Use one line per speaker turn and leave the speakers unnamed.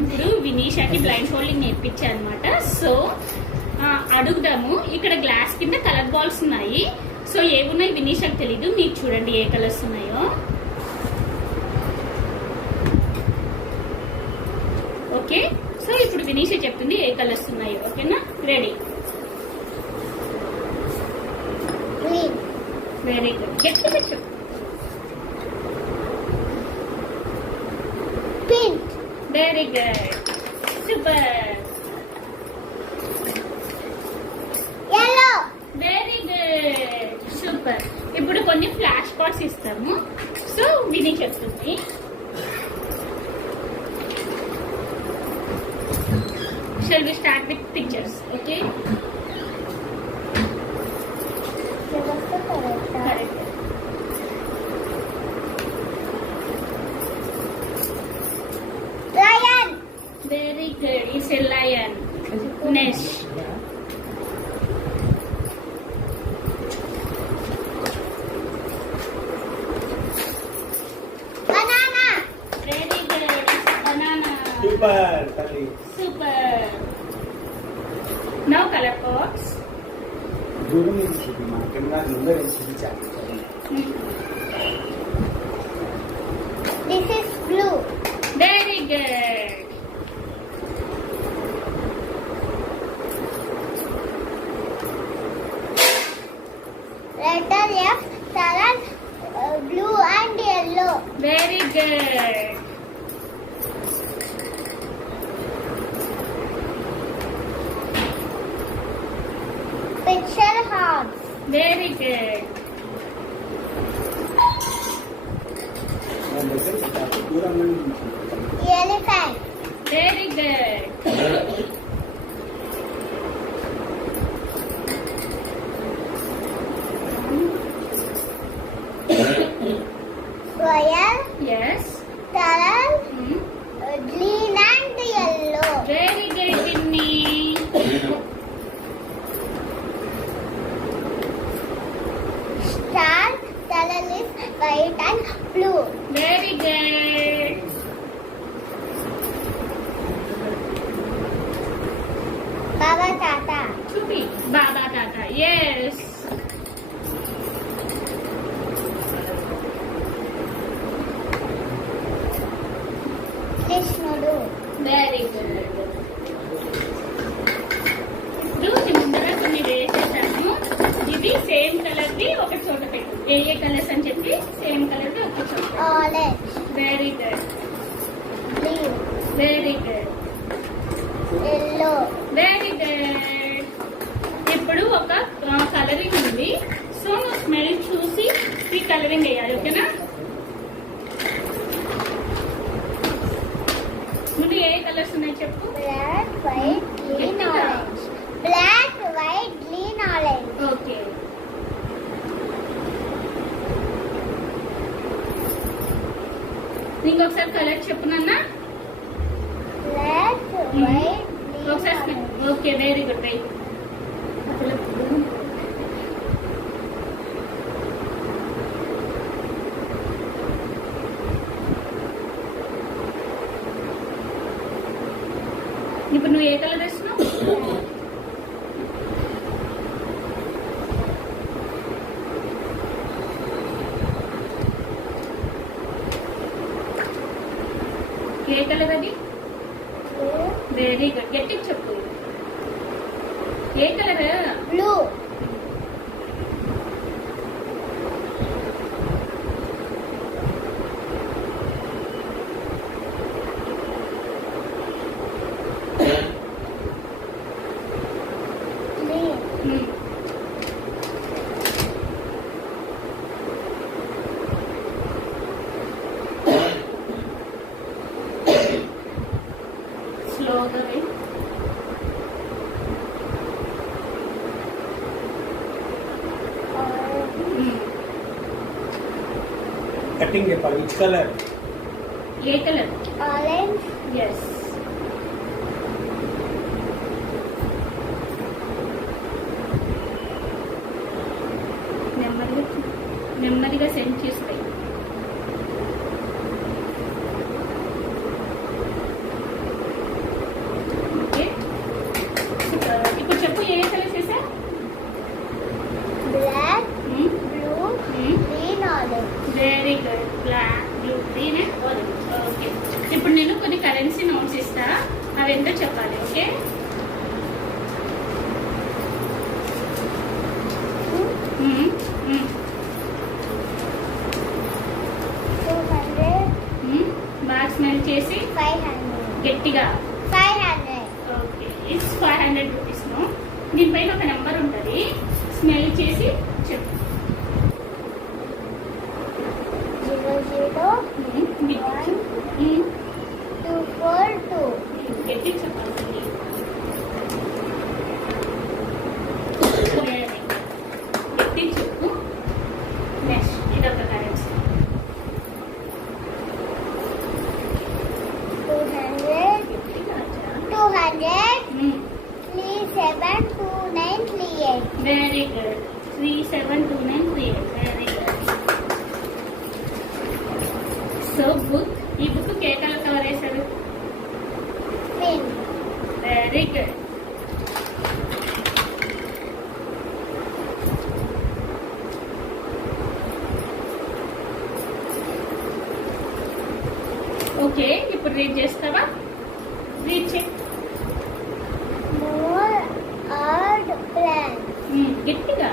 ఇప్పుడు వినీషాకి blind folding నేర్పించా అనమాట so అడుగుదాము. ఇక్కడ గ్లాస్ కింద కలర్ బాల్స్ ఉన్నాయి. సో ఏమున్నాయి వినీషాకి తెలీదు. మీకు చూడండి ఏ కలర్స్ ఉన్నాయో. ఓకే సో ఇప్పుడు వినీష చెప్తుంది ఏ కలర్స్ ఉన్నాయో. ఓకేనా? రెడీ వెరీ గుడ్ గట్టిగా చెప్పు very good super
yellow,
very good super ఇప్పుడు కొన్ని ఫ్లాష్ కార్డ్స్ ఇస్తాము. సో విని చెప్తుంది. Shall we start with pictures okay finish.
Banana.
Very good. Banana.
Super. Super.
Now color box. Guru
is sitting. Karena cannot remember is sitting.
This is blue.
Very good. Very good.
Elephant.
Very good.
Royal? Yes. Tara? white and blue.
Very good. ఒక చోట పెట్టు. ఏ ఏ colours అని చెప్పి same colour ఒక చోట very good very good very good ఇప్పుడు ఒక colouring ఉంది. సో స్మెల్ చూసి ఈ కలరింగ్ వేయాలి ఓకేనా? ముందు ఏ కలర్స్ ఉన్నాయి చెప్పు? ఇంకొకసారి కలర్ చెప్పు నాన్న. ఒకసారి. ఓకే వెరీ గుడ్ వెరీ ఇప్పుడు నువ్వు ఏ కలర్
Blue,
వెరీ గుడ్ గట్టిగా చెప్పు. ఏ కలర్
కటింగ్ చెప్పాలి. విచ్ కలర్
ఏ కలర్?
Orange,
ఎస్ నెమ్మదిగా నెమ్మదిగా సెండ్ చేసుకోయి అవేంటో చెప్పాలి ఓకే? చేసి గట్టిగా. ఓకే. ఇట్స్ ఫైవ్ హండ్రెడ్ రూపీస్ను దీనిపైన ఒక నెంబర్ ఉంటుంది. స్మెల్ చేసి చెప్పు.
జీరో జీరో
ఓకే ఇప్పుడు రీడ్ చేస్తావా? రీడ్ చే
మోర్ ఆర్డ్ ప్లాన్
గట్టిగా.